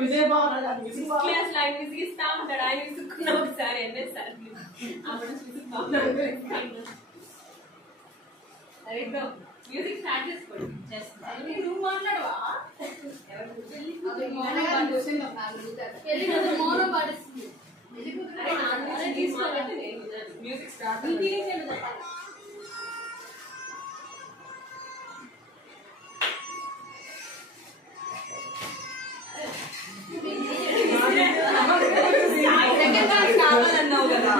విజయ భావన class line విసిగిస్తా ఉంటాడు. ఆయన విసుక్కున్న ఒకసారి ఎన్నేసారి అప్పుడు మ్యూజిక్ స్టార్ట్ చేసుకోండి. నువ్వు మాట్లాడవా? మ్యూజిక్ స్టార్ట్ కావాలన్నావు కదా.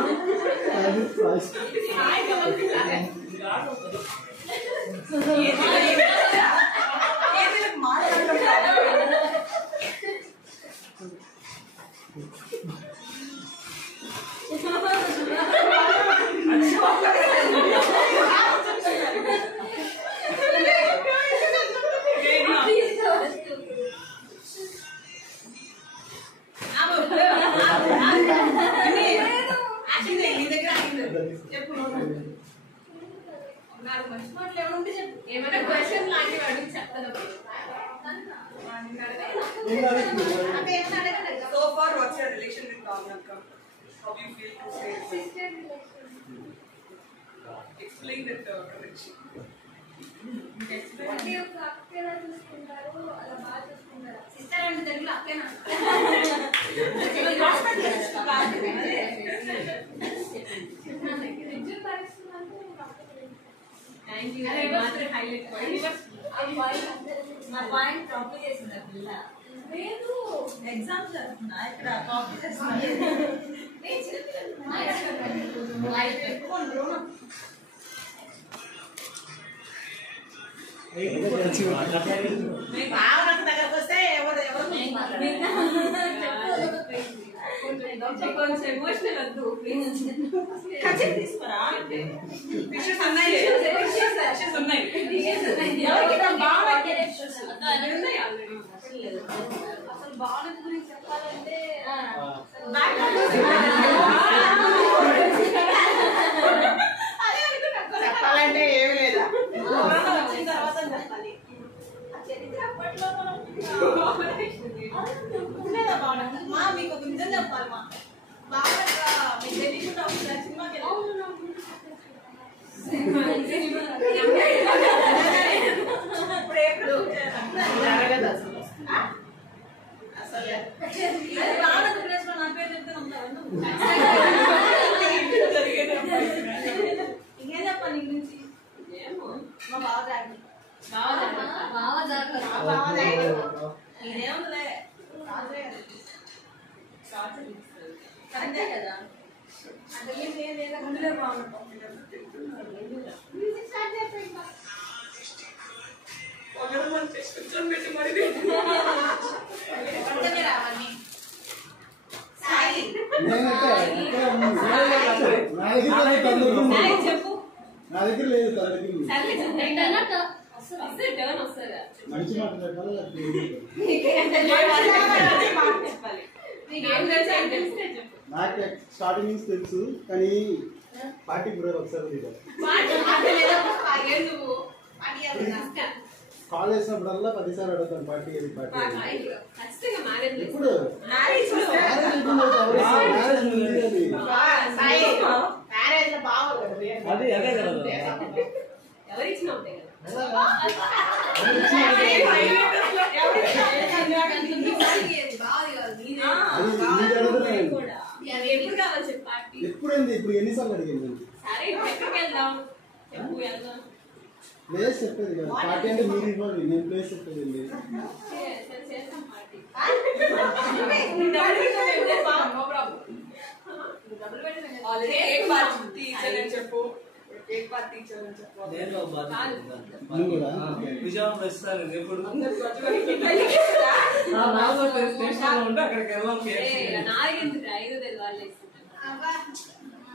ఏమైనా క్వశ్చన్ లాంటివి అడిగి చెప్తాను. So far, what's your relation with Bhavnaka? How do you feel to say it? Explain that connection. Sister అంటే తెలుగులో అక్కేనా? మా పాయింట్ కాపీ చేసింది ఆ పిల్ల. లేదు ఎగ్జామ్ జరుగుతున్నా ఇక్కడ కాపీ చేస్తున్నా. దగ్గరకు వస్తే కొంచెం ఎమోషనల్ వద్దు. తీసుకురా ఉన్నాయి. అసలు బాగుంది గురించి చెప్పాలంటే చెప్పాలంటే ఏమి లేదా వచ్చిన తర్వాత చెప్పాలి. అప్పట్లో మా మీకు ఒక నిజం చెప్పాలి. మా బాగా మీకు తెలియకుండా ఒకసారి సినిమాకి ఇప్పుడు జరగదు అసలు. బాగా ప్లేస్ లో నా పేరు చెప్తే ఇంకేం చెప్పాలి నీ గురించి? మా బాగా జాగ్రత్త నేనేముందిలే కరెక్టే కదా. అంటే ముందులే బాగుంటాం. రావాలి చెప్పు. నా దగ్గర లేదు. మంచి నాకు స్టార్టింగ్ నుంచి తెలుసు కానీ పార్టీ కూడా ఒకసారి కాల్ చేసినప్పుడల్లా 10 సార్లు అడుగుతాను పార్టీ ఏది పార్టీ ఎప్పుడు ఎప్పుడైంది? ఇప్పుడు ఎన్నిసార్లు అడిగింది? ప్లేస్ చెప్పేది కదా. పార్టీ అంటే మీరు ఇవ్వాలి, నేను ప్లేస్ చెప్పేది. విజయవాడ ఇస్తారు ఎప్పుడు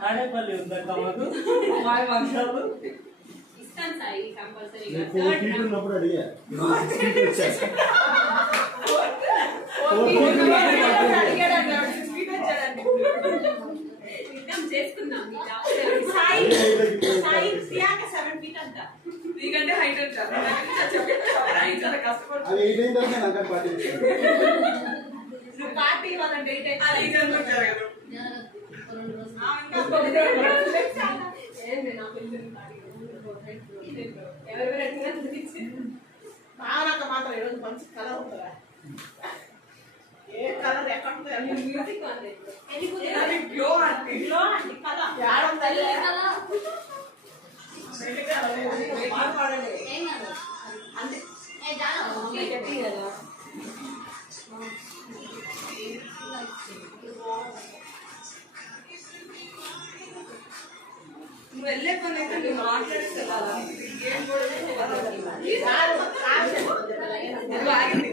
ఆడేపల్లి ఉందక్క మాకు మాయ వర్షాలు ఇస్తాను సాయి కంపల్సరీ. ఉన్నప్పుడు అడిగా చేసుకుందాం. సాయి 7 feet అంట. నీకంటే హైట్ వచ్చాను చాలా కష్టపడుతుంది అది 8 అయిన తర్వాత నేను అంకల్ పార్టీ నువ్వు పార్టీ ఇవ్వాలంటే 8 అయితే అది ఇది అనుకుంటారు కదా బాగా మాత్రం ఈరోజు మంచి కలర్ ఉంటుందా ఏ కలర్ ఎక్కడ గ్లో అంటే గ్లో అంటే కలర్ నువ్వు వెళ్ళే పని అయితే నువ్వు మాట్లాడేసి వెళ్ళాలా ఏం కూడా ఆగింది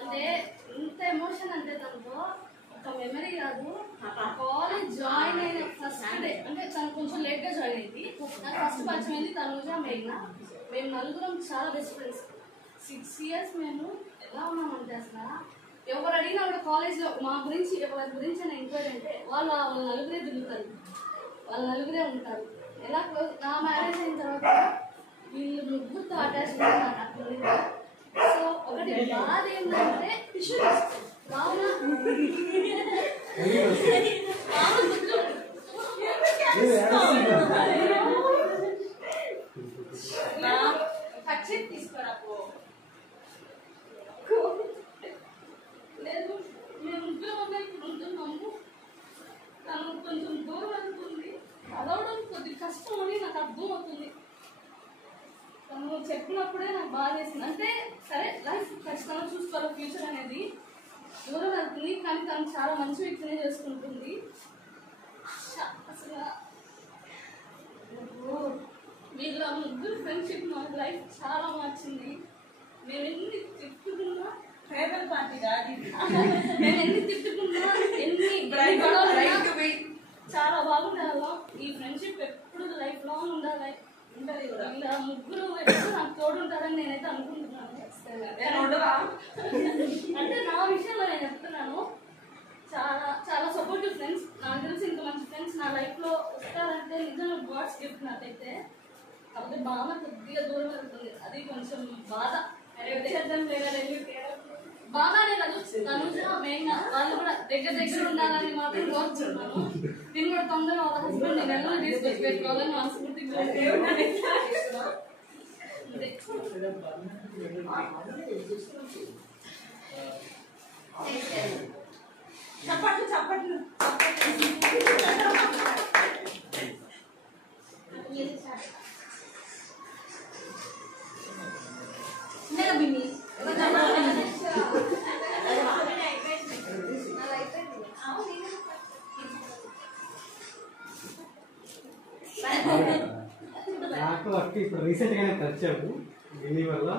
అంటే ఇంత ఎమోషన్ అంటే తనతో ఒక మెమరీ కాదు. కాలేజ్ జాయిన్ అయిన ఫస్ట్ డే అంటే తను కొంచెం లేట్ గా జాయిన్ అయింది. నాకు ఫస్ట్ పరిచయం అయింది తనుజ మేఘ్న. మేము నలుగురం చాలా బెస్ట్ ఫ్రెండ్స్. 6 years మేము ఎలా ఉన్నామంటే అసలు ఎవరు అడిగినా కూడా కాలేజ్లో మా గురించి ఎవరి గురించి నేను ఎంక్వైరీ అంటే వాళ్ళ నలుగురే తిరుగుతారు, వాళ్ళ నలుగురే ఉంటారు. ఎలా నా మ్యారేజ్ అయిన తర్వాత వీళ్ళు ముగ్గురుతో అటాచ్మెంట్ నాకు అక్కడ. సో ఒకటి బాధ ఏంటంటే భావన తీసుకురా లేదు మేము ముగ్గురు ఇప్పుడు ఉంటున్నాము. తను కొంచెం దూరం అవుతుంది, చదవడం కొద్దిగా కష్టం అని నాకు అర్థం అవుతుంది. తను చెప్పినప్పుడే నాకు బాధ వేసింది. అంటే సరే లైఫ్ ఖచ్చితంగా చూసుకోవాలి, ఫ్యూచర్ అనేది దూరం అవుతుంది, కానీ తను చాలా మంచి వ్యక్తినే చేసుకుంటుంది. అసలు వీళ్ళ ముగ్గురు ఫ్రెండ్షిప్ మా లైఫ్ చాలా మార్చింది. మేము ఎన్ని తిట్టుకున్నా ఫేవరెట్ పార్టీ కాదు మేము ఎన్ని తిట్టుకున్నా ఎన్ని గొడవలు చాలా బాగుండాలి. ఈ ఫ్రెండ్షిప్ ఎప్పుడు లైఫ్ లాంగ్ ఉండాలి. ఇలా ముగ్గురు ఎప్పుడు నాకు తోడుంటారని నేనైతే అనుకుంటున్నాను. అంటే నా విషయంలో నేను చెప్తున్నాను, చాలా చాలా సపోర్టివ్ ఫ్రెండ్స్. నాకు తెలిసి ఇంత మంచి ఫ్రెండ్స్ నా లైఫ్ లో వస్తారంటే నిజంగా గాడ్స్ గిఫ్ట్ నాకైతే. కాకపోతే బాగా కొద్దిగా దూరం వెళ్తుంది, అది కొంచెం బాధ. బాగానే కాదు, తనుజ మెయిన్ వాళ్ళు కూడా దగ్గర దగ్గర ఉండాలని మాత్రం కోరుకుంటున్నాను. నేను కూడా తొందరగా వాళ్ళ హస్బెండ్ నెలలో తీసుకొచ్చి పెట్టుకోవాలని మనస్ఫూర్తిగా చప్పట్లు చప్పట్లు బిన్ని నాకు అక్క ఇప్పుడు రీసెంట్గానే పరిచయం దీని వల్ల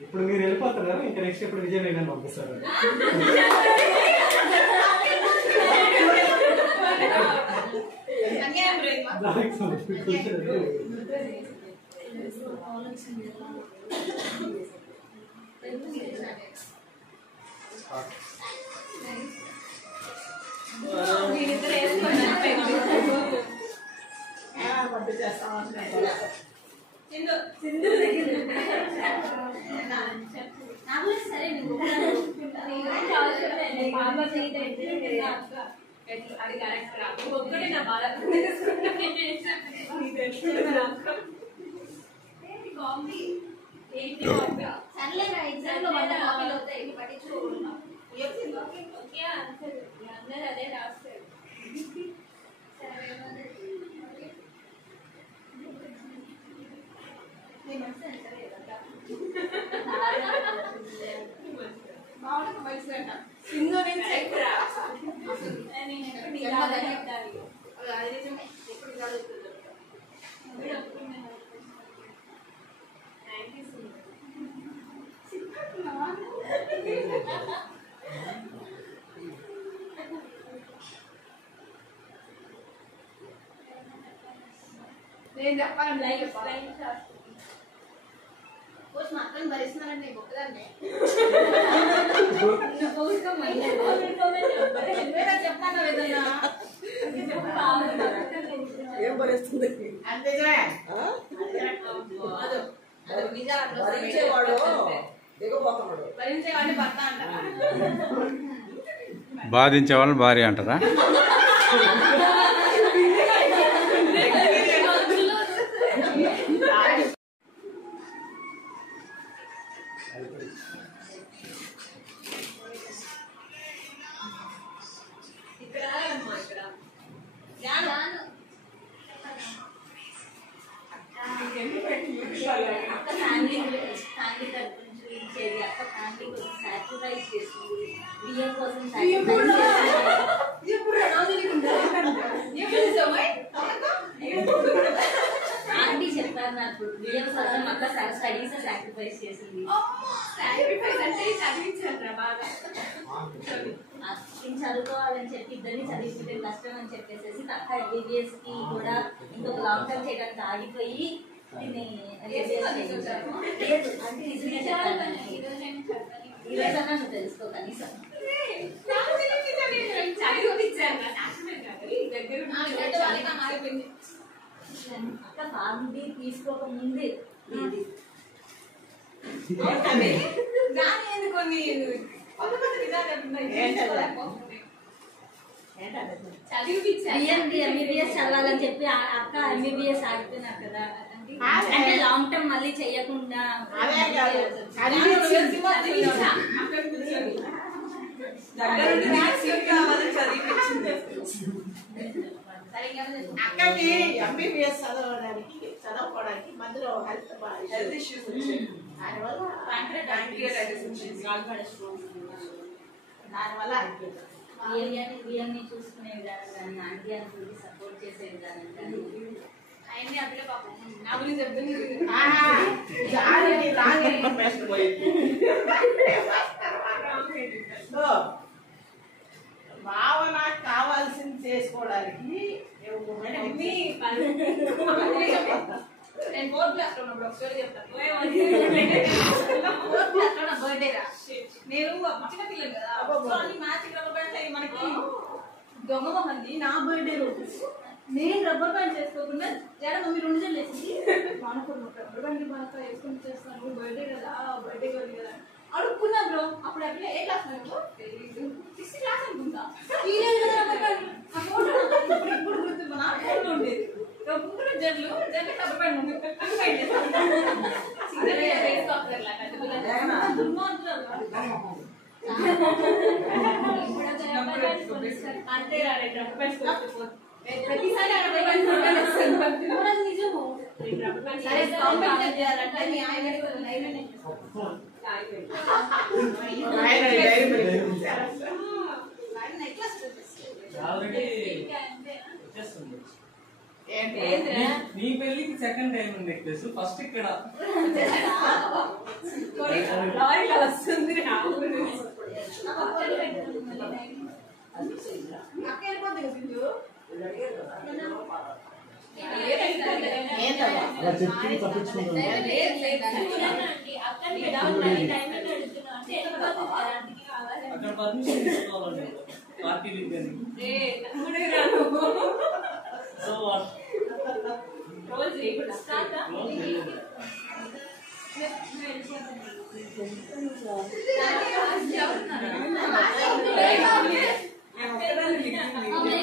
ఇప్పుడు మీరు వెళ్ళిపోతారు కదా, ఇంకా నెక్స్ట్ ఇప్పుడు విజయ్ నేను పంపిస్తారు. సరే అది కరెక్ట్ ఒక్కడే నా బాధ సర్లేరా ఎగ్జామ్ లో కాపీలు అవుతాయి పట్టించుకోకుండా అందరూ అదే రాస్తారు. నేను చెప్పాలని లైక్ చెప్పాలి మా అక్కని భరిస్తున్నానండి గొప్పదాన్ని చెప్తాను ఏదన్నా ఏం భరిస్తుంది అంతే భరించేవాడు దిగబోతున్నాడు భరించేవాడిని భర్త అంటారా బాధించే వాళ్ళని భార్య అంటారా? ఇక్కడ ఇక్కడ అక్క ఫ్యామిలీ తరపు నుంచి ఇచ్చేది అక్క ఫ్యామిలీ కోసం సాక్రిఫైస్ చేస్తుంది బియ్యం కోసం ఆంటీ చెప్పారు నాకు బియ్యం కోసం అక్క స్టడీస్ సాక్రిఫైస్ చేసింది నేను చదువుకోవాలని చెప్పి ఇద్దరిని చదివించడం కష్టం అని చెప్పేసి అక్క MBBS కి కూడా ఇంకొక లాంగ్ టర్మ్ చేయడానికి ఆగిపోయి దీన్ని అంటే నిజంగా చెప్పాను ఈరోజన్నా నువ్వు తెలుసుకో కనీసం అక్క ఫార్మ్ డి తీసుకోక ముందే కొన్ని MBBS చదవాలని చెప్పి అక్క MBBS ఆగిపోయినారు కదా అంటే లాంగ్ టర్మ్ మళ్ళీ చెయ్యకుండా అక్కకి MBBS చదువుకోవడానికి మధ్యలో హెల్త్ ఇష్యూస్ వచ్చాయి దానివల్ల బియ్యాన్ని చూసుకునే విధానం కానీ ఆంటీ అని సపోర్ట్ చేసే విధానం కానీ అయింది అప్పుడే పాపం నా గురించి చెప్తుంది భావన కావాల్సింది చేసుకోవడానికి నేను 4th క్లాస్ లో ఉన్నప్పుడు ఒక స్టోరీ చెప్తాను బర్త్డే రా నేను చిన్న పిల్లలు కదా సో అన్ని మ్యాచ్ రబ్బర్ బ్యాండ్స్ అయ్యి మనకి దొంగ మొహంది నా బర్త్డే రోజు నేను రబ్బర్ బ్యాండ్ చేసుకోకుండా జడ మమ్మీ 2 జడలు వేసింది రబ్బర్ బ్యాండ్ బాగా వేసుకొని చేస్తాను బర్త్డే కదా బర్త్డే కదా అడుక్కున్నా బ్రో అప్పుడు అట్లా ఏ క్లాస్ లో 6th క్లాస్ అనుకుంటా ఈ లేదు కదా రబ్బర్ బ్యాండ్ ఆ ఫోటో ఇప్పుడు గుర్తు మన ఫోటో ఉండేది రబ్బర్ జడలు రబ్బర్ బ్యాండ్ ఉంది అంతే ప్రతిసారి నిజము సరే కాంపెన్సేట్ చేయాలంటే మీ ఆయన నీ పెళ్లికి సెకండ్ టైం నెక్లెస్ ఫస్ట్ ఇక్కడ వస్తుంది అక్క వెళ్ళిపోతుంది చెప్పి తప్పించుకుంటాను అక్కడ పర్మిషన్ తీసుకోవాలండి పార్టీ కానీ సో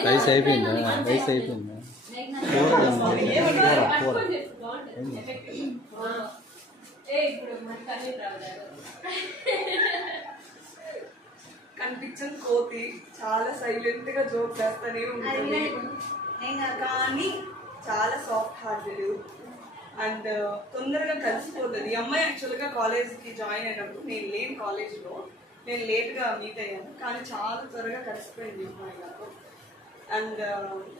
రైస్ అయిపోయిందా? రైస్ అయిపోయిందా? కనిపించని కోతి చాలా సైలెంట్ గా జోక్ చేస్తానే ఉంటుంది కానీ చాలా సాఫ్ట్ హార్టెడ్ అండ్ తొందరగా కలిసిపోతుంది. ఈ అమ్మాయి యాక్చువల్గా కాలేజ్కి జాయిన్ అయినప్పుడు నేను లేని కాలేజ్లో నేను లేట్గా మీట్ అయ్యాను కానీ చాలా త్వరగా కలిసిపోయింది అమ్మాయి నాకు. అండ్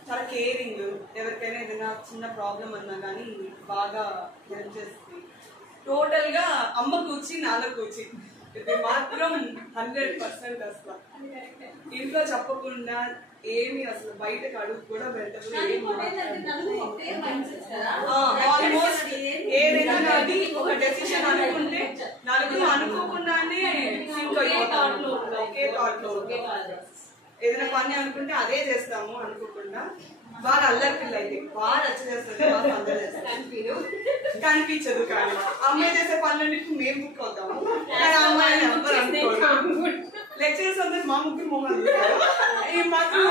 చాలా కేరింగ్, ఎవరికైనా ఏదైనా చిన్న ప్రాబ్లం అన్నా కానీ బాగా హెల్ప్ చేస్తుంది. టోటల్గా అమ్మ కూర్చి నాన్న కూర్చి ఇది మాత్రం 100% అసలు. ఇంట్లో చెప్పకుండా ఏమి అసలు బయటకు అడుగు కూడా పెట్టదు. ఆల్మోస్ట్ ఏదైనా కానీ ఒక డెసిషన్ అనుకుంటే నలుగురు అనుకోకుండానే ఒకే థాట్ లో ఏదైనా పని అనుకుంటే అదే చేస్తాము అనుకోకుండా. బాగా అల్లరి పిల్ల అయితే బాగా రచ్చ చేస్తుంది, బాగా అందరూ కనిపించదు. కానీ అమ్మాయి చేసే పనులన్నిటికీ మేము బుక్ అవుతాము, కానీ అమ్మాయిని ఎవరు అనుకోరు. లెక్చరర్స్ అందరూ మా ముగ్గురు మొహం ఈ మాత్రం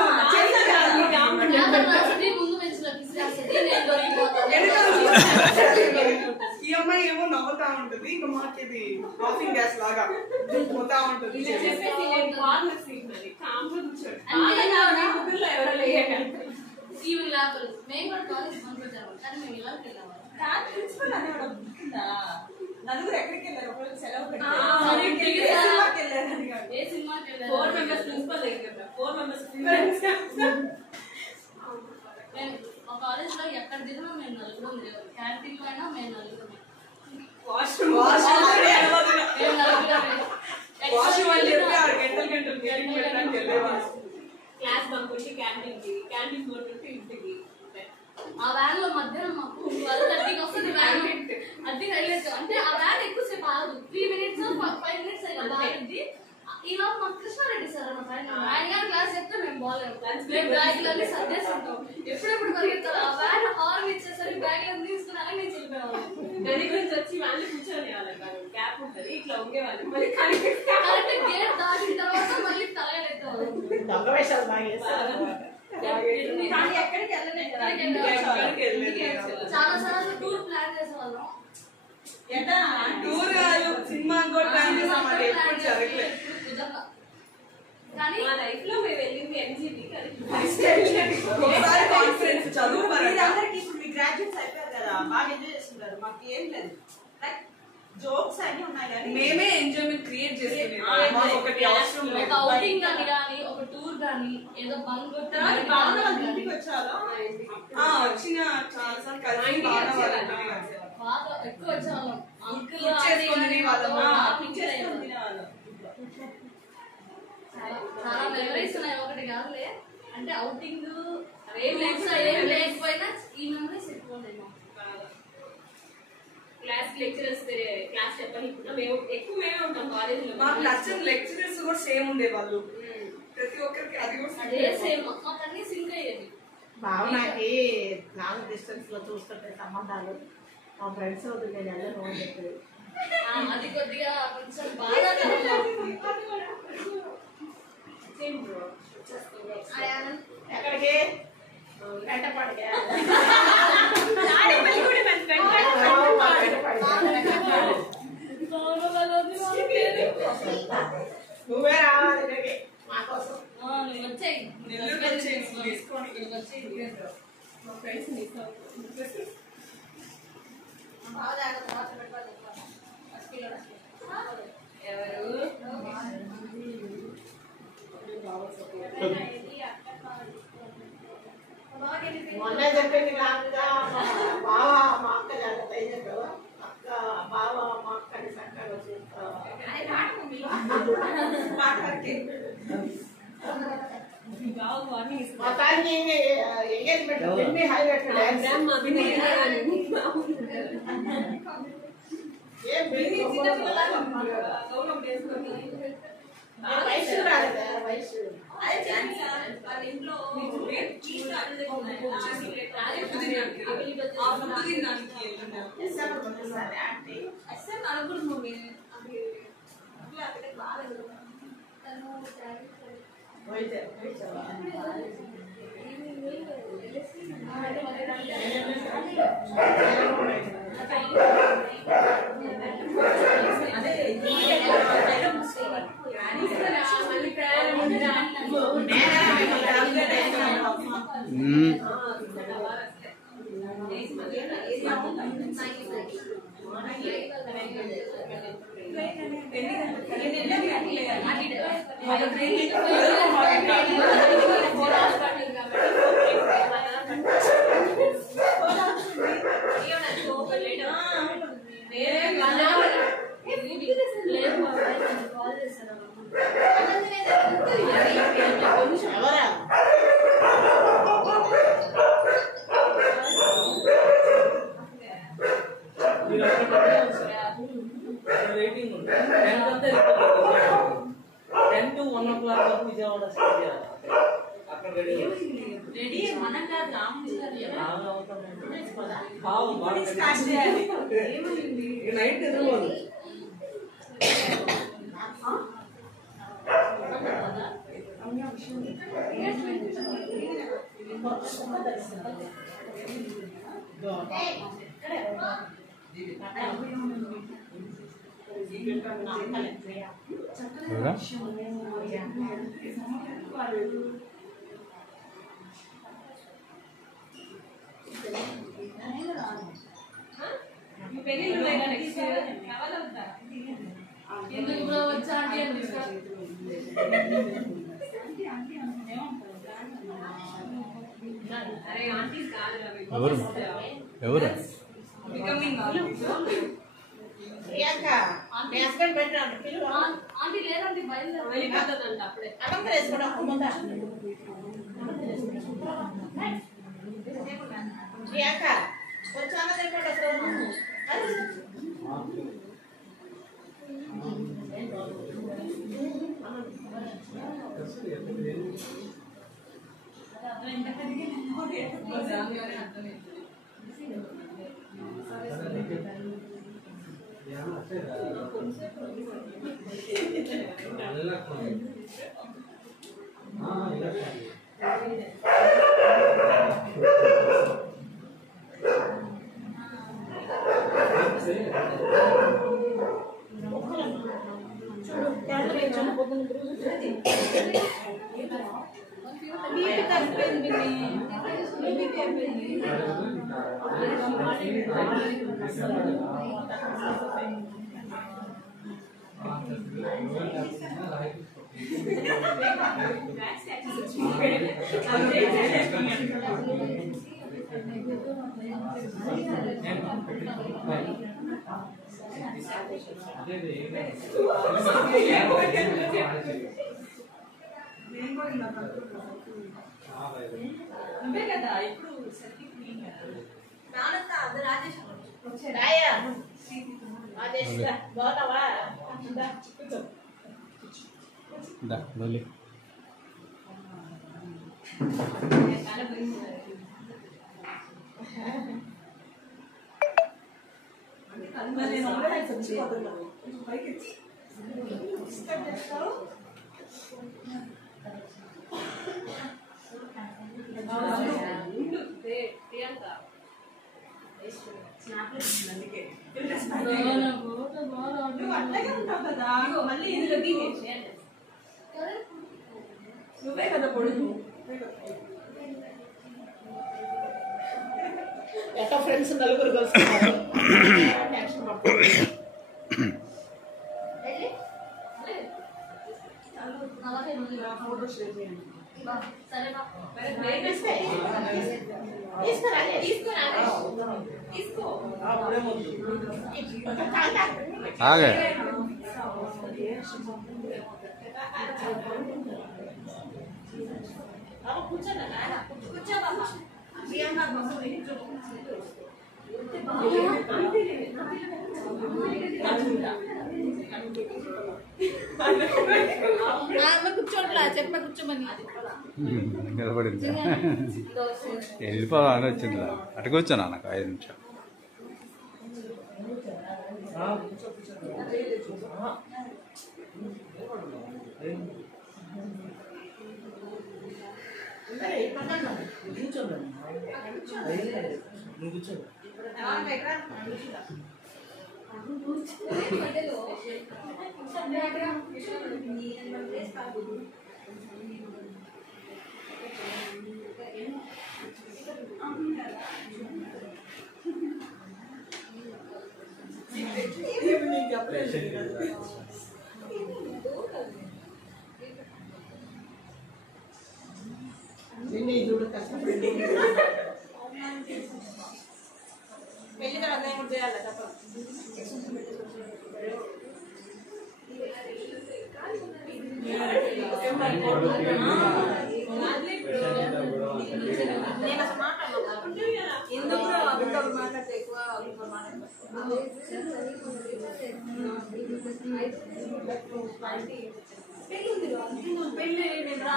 ఈ అమ్మాయి ఏమో నవ్వుతా ఉంటుంది, ఇంకా మాకు ఇది వాకింగ్ గ్యాస్ లాగా పోతా ఉంటుంది. నలుగురు ఎక్కడికి వెళ్ళారు? సెలవు కాలేజ్ లో ఎక్కడ దిగినా మేము నలుగురం, క్యాంటీన్ లో అయినా మేము నలుగురం. క్లాస్ బంకొచ్చి క్యాంటీన్ పోతుంటే ఇంటికి ఆ వ్యాన్ లో మధ్యాహ్నం మాకు 12:30 వస్తుంది వ్యాన్. అది హైలైట్ అంటే ఆ వ్యాన్ ఎక్కువసేపు ఆగదు, 3 minutes 5 minutes అయినా. ఈరోజు మాకు కృష్ణారెడ్డి సార్ అన్న ఆయన గారు క్లాస్ చెప్తే మేము బాగాలేము, బ్యాగ్లన్నీ సర్దేసుకుంటాం. ఎప్పుడెప్పుడు పరిగెత్తారు ఆ వ్యాన్ హార్న్ ఇచ్చేసరికి బ్యాగ్లన్నీ తీసుకున్నాక నేను చెల్లిపోయేవాళ్ళం. గది గురించి వచ్చి వాళ్ళు కూర్చొని గ్యాప్ ఉంటుంది, ఇట్లా ఉండేవాళ్ళు. మళ్ళీ గేట్ దాటిన తర్వాత మళ్ళీ తలగలెత్తేవాళ్ళం. చాలా సార్లు టూర్ ప్లాన్ చేసేవాళ్ళం. టూర్ కాదు, సినిమా కూడా ప్లాన్ చేసాం. అది ఎప్పుడు జరగలేదు. కానీ మా లైఫ్ లో మేము వెళ్ళింది ఎన్జీపీ కాన్ఫరెన్స్ చదువు. ఇప్పుడు మీ గ్రాడ్యుయేట్స్ అయిపోయారు కదా, బాగా ఎంజాయ్ చేస్తున్నారు. మాకు ఏం లేదు, జోక్స్ అన్ని ఉన్నాయి కానీ మేమే ఎంజాయ్మెంట్ క్రియేట్ చేస్తున్నాం. ఒకటి అవసరం లేదు, ఒక ఔటింగ్ అని కానీ ఒక టూర్ కానీ ఏదో బంక్ ఇంటికి వచ్చాలో వచ్చిన చాలా సార్లు కలిసి బాగా ఎక్కువ వచ్చేవాళ్ళం. అంకుల్ చాలా మెమరీస్ ఉన్నాయి, ఒకటి కాదులే. అంటే ఔటింగ్ ఏం లేకపోయినా ఈ మెమరీస్ ఎక్కువ ఉన్నాయి. క్లాస్ లెక్చరర్స్ క్లాస్ చెప్పకుండా మేము ఎక్కువ మేమే ఉంటాం కాలేజ్ లో. మాకు నచ్చిన లెక్చరర్స్ కూడా సేమ్ ఉండేవాళ్ళు, ప్రతి ఒక్కరికి అది కూడా అదే సేమ్. మాకు అన్ని సింక్ అయ్యేది. భావనకి లాంగ్ డిస్టెన్స్ లో చూస్తుంటే సంబంధాలు మా ఫ్రెండ్స్ అవుతుంది, నేను వెళ్ళను అని చెప్పి అది కొద్దిగా కొంచెం బాధాకరంగా. ఎక్కడికి వెంటపడిగా నువ్వే రావాలి మా కోసం. వచ్చాయి మా ఫ్రెండ్స్ మిస్ ఎవరు మొన్నే చెప్పింది కాదుగా, బావ మా అక్క జాగ్రత్త అయి చెప్పావా? అక్క బావ మా అక్కని చక్కగా చూస్తావా? మొత్తానికి ఎంగేజ్మెంట్ హైలైట్ వయసు రాలేదా? వయసు లేదు విజయవాడ అక్కడ రెడీ మనం కాదు రాముడి నైట్ ఎదురు పెళ్ళిళ్ళు నెక్స్ట్ కావాలవుతా ఎందుకు ఇప్పుడు వచ్చా అంటే అరే ఆంటీ కాదు ఎవరు ఎవరు ఆంటీ లేదండి బయలుదేరి వెళ్ళిపోతుందంట అప్పుడే నువ్వే కదా ఇప్పుడు మళ్ళీ ఇందులోకి నువ్వే కదా పొడుగు ఎట్లా ఫ్రెండ్స్ నలుగురు కలుసుకున్నారు ఫోటో షేర్ చేయండి ఆగే కూర్చోట్లా చెప్ప కూర్చోమని నిలబడింది వెళ్ళిపోవాలని వచ్చింది అటు కూర్చోనా నాకు 5 నిమిషాలు నువ్వు కూర్చో పెళ్లి అన్నయ్య కూడా చేయాలి తప్ప నేను అసలు మాట్లాడలేదు ఎందుకు అభిప్రాయం మాట్లాడితే ఎక్కువ అభిప్రాయం మాట్లాడతాను పెళ్ళి నేను రా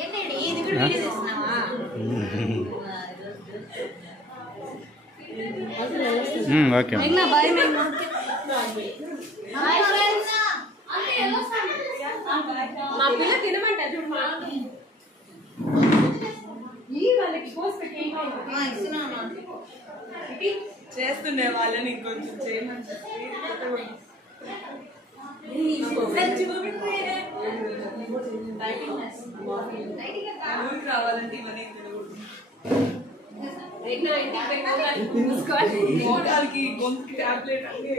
ఏంటండి ఇది కూడా వీడియో చేస్తున్నావా? ఓకే బాయ్ మేఘ్నా. మా పిల్ల తినమంట చూడు మా ఈ వాళ్ళకి పోసి పెట్టి చేస్తుండే వాళ్ళని ఇంకొంచెం చేయమని చెప్పి ఊరికి రావాలంటే ఇవన్నీ మోటార్కి గొంతుకి టాబ్లెట్ అన్ని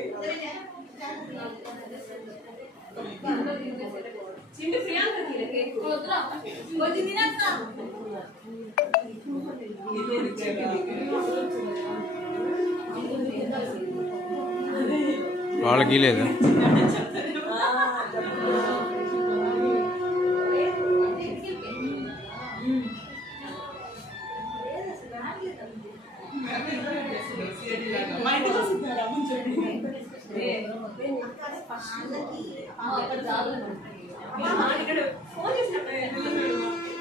చిండు ప్రియాంక కొంచెం తినేస్తా. వాళ్ళకి లేదు మా ఇంటికి వస్తున్నారా ముంచండి ఫోన్ చేసినప్పుడు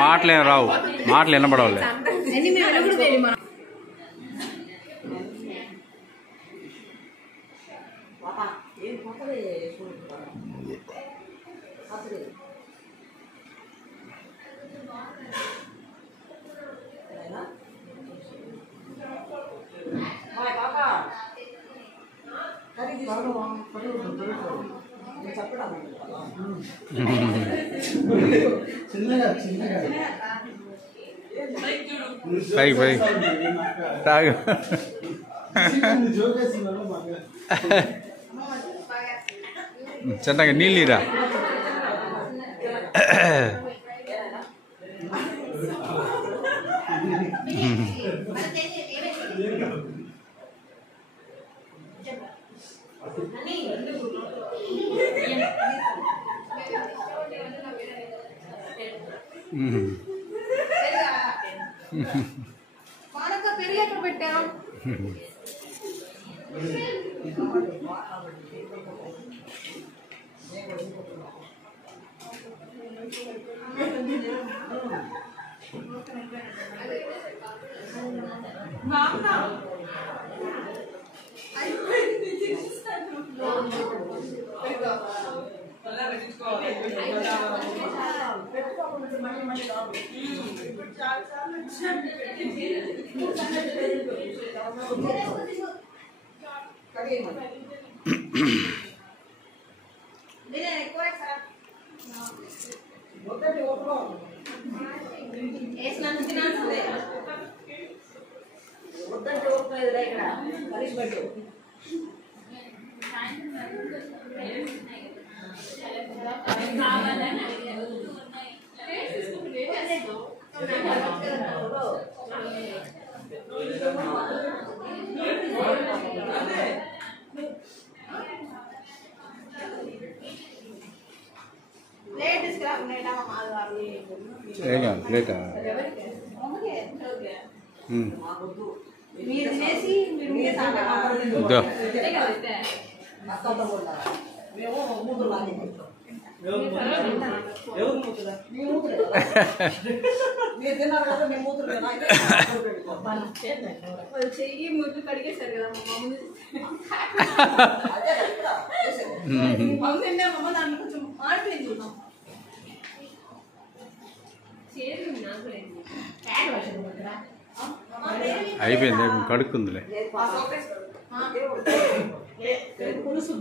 మాటలేం రావు, మాటలు వినపడవాలి. చిన్నగా చిన్నగా పై పై తాగు చిన్నగా నీళ్ళిరా. పెరిగి ఎక్కడ పెట్టాం? వద్దంటే ఒప్పుకోలేదురా ఇక్కడ కలిసి పెట్టు. ప్లేటా మీరు తినేసి మీరు మీద ఇద్దో చెయ్యి ముద్దు కడిగేశారు కదా మా మమ్మీ మమ్మ దాంట్లో కొంచెం ఆడిపోయింది చూద్దాం. అయిపోయింది కడుక్కుందిలే. పులుసు